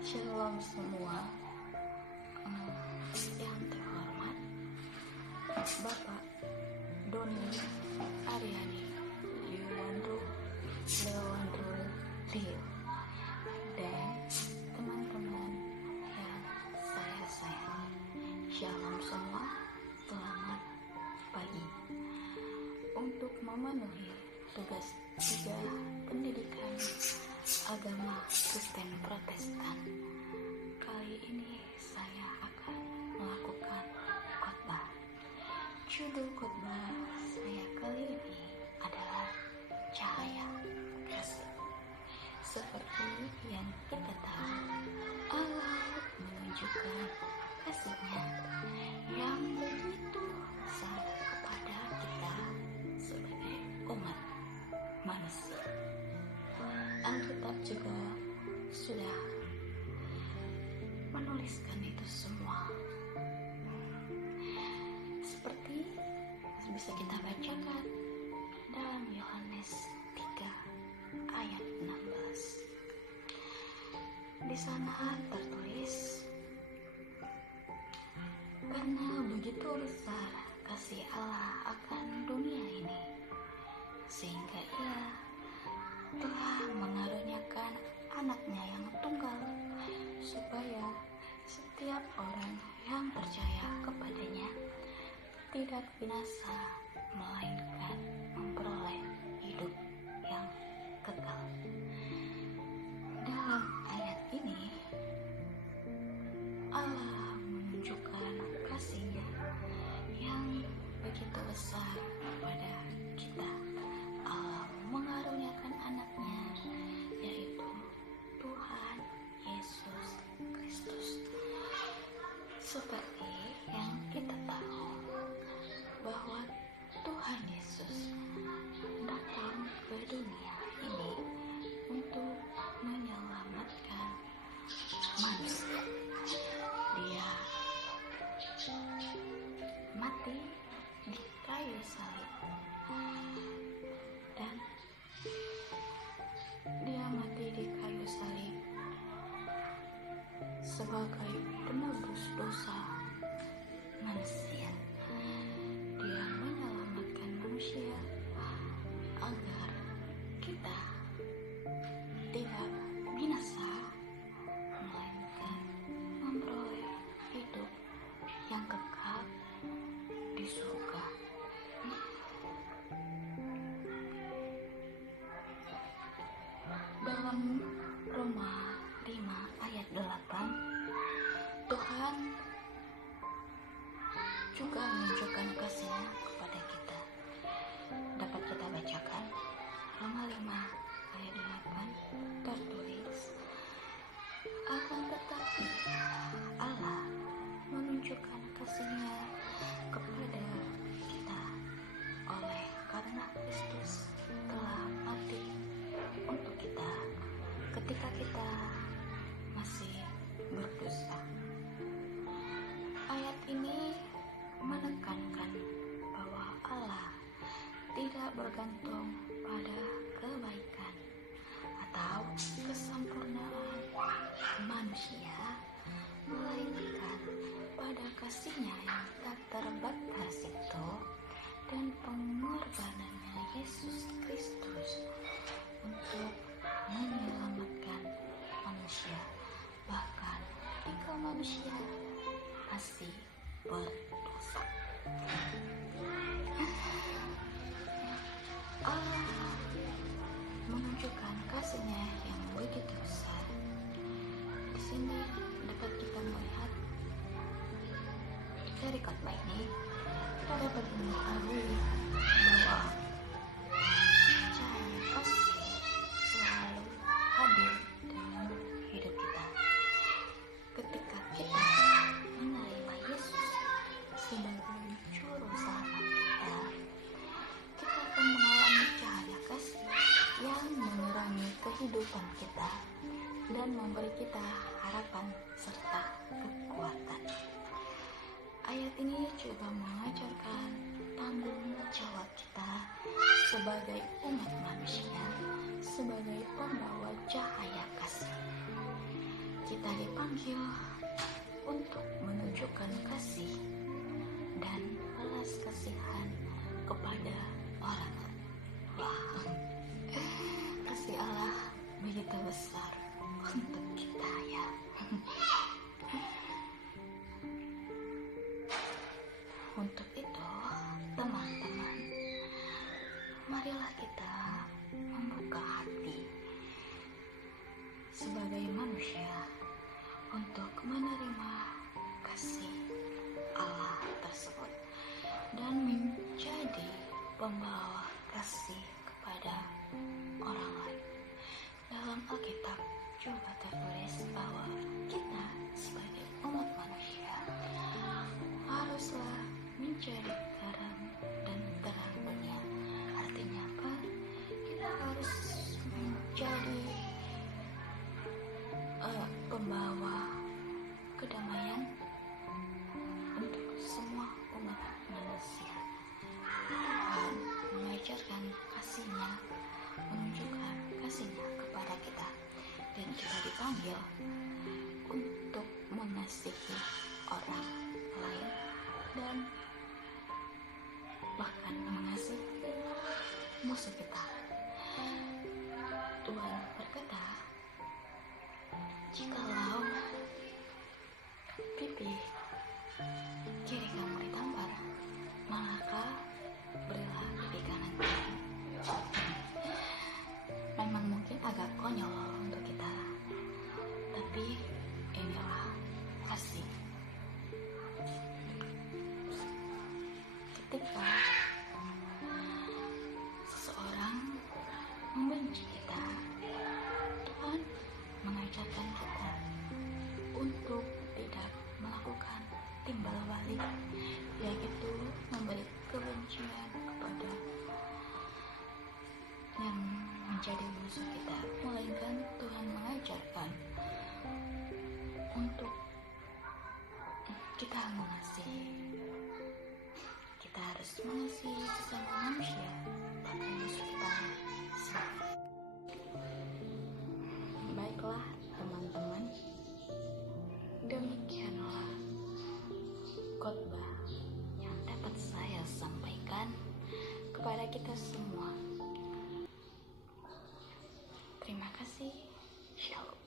Shalom semua. Yang terhormat Bapak Doni Aryani Leo Rio dan teman-teman yang saya sayangi. Shalom semua, selamat pagi. Untuk memenuhi tugas 3 pendidikan agama Kristen Protestan, kali ini saya akan melakukan khotbah. Judul khotbah saya kali ini adalah Cahaya Kasih. Seperti yang kita tahu, Allah menunjukkan kasih-Nya yang begitu besar kepada kita sebagai umat manusia. Alkitab juga sudah menuliskan itu semua. Seperti bisa kita bacakan dalam Yohanes 3 ayat 16. Di sana tertulis, karena begitu besar kasih Allah akan dunia ini, sehingga Ia telah mengaruniakan anaknya yang tunggal, supaya setiap orang yang percaya kepadanya tidak binasa, melainkan memperoleh hidup yang kekal. Dalam ayat ini, Allah menunjukkan kasih-Nya yang begitu besar kepada kita. Allah mengaruniakan anaknya, yaitu Tuhan Yesus Kristus. Seperti yang kita tahu bahwa Tuhan Yesus datang ke dunia ini untuk menyelamatkan manusia. Dia mati di kayu salib, dan Dia mati di kayu salib sebagai penebus dosa manusia. Dia menyelamatkan manusia agar kita tidak binasa, melainkan memperoleh hidup yang kekal di surga. Dalam Roma 5 ayat 8, Tuhan juga menunjukkan kasih-Nya kepada kita. Dapat kita bacakan Roma 5 ayat 8, tertulis, akan tetapi Allah menunjukkan kasih-Nya kepada kita oleh karena Kristus telah mati untuk kita ketika kita masih berdosa. Ayat ini menekankan bahwa Allah tidak bergantung pada kebaikan atau kesempurnaan manusia, melainkan pada kasih-Nya yang tak terbatas itu dan pengorbanannya Yesus Kristus untuk menyelamatkan manusia, bahkan ketika manusia masih berdosa. Allah menunjukkan kasih-Nya yang begitu besar. Di sini dapat kita melihat dari khotbah ini, kita dapat mengetahui bahwa cahaya kasih selalu hadir dalam hidup kita. Ketika kita menerima Yesus sebagai juru selamat kita akan mengalami cahaya kasih yang menerangi kehidupan kita dan memberi kita harapan serta kekuatan. Ayat ini juga mengajarkan tanggung jawab kita sebagai umat manusia, sebagai pembawa cahaya kasih. Kita dipanggil untuk menunjukkan kasih dan belas kasihan kepada orang. Wah, kasih Allah begitu besar untuk kita ya. Untuk itu, teman-teman, marilah kita membuka hati sebagai manusia untuk menerima kasih Allah tersebut dan menjadi pembawa kasih kepada orang lain. Dalam Alkitab juga tertulis bahwa kita sebagai umat manusia haruslah menjadi garam dan terang dunia. Artinya apa? Kita harus menjadi pembawa kedamaian untuk semua umat manusia. Tuhan mengajarkan kasih-Nya, menunjukkan kasih-Nya kepada kita, dan kita dipanggil untuk mengasihi orang lain dan bahkan mengasihi musuh kita. Tuhan berkata, jikalau pipi kiri kamu ditampar, maka berilah pipi kanan kamu. Memang mungkin agak konyol untuk kita, tapi inilah kasih. Ketika seseorang membenci kita, Tuhan mengajarkan kita untuk tidak melakukan timbal balik, yaitu memberi kebencian kepada yang menjadi musuh kita, melainkan Tuhan mengajarkan untuk kita mengasihi. Kita harus mengasihi sesama manusia, tapi musuh kita sendiri. Baiklah teman-teman, demikianlah khotbah yang dapat saya sampaikan kepada kita semua. Terima kasih. Shalom.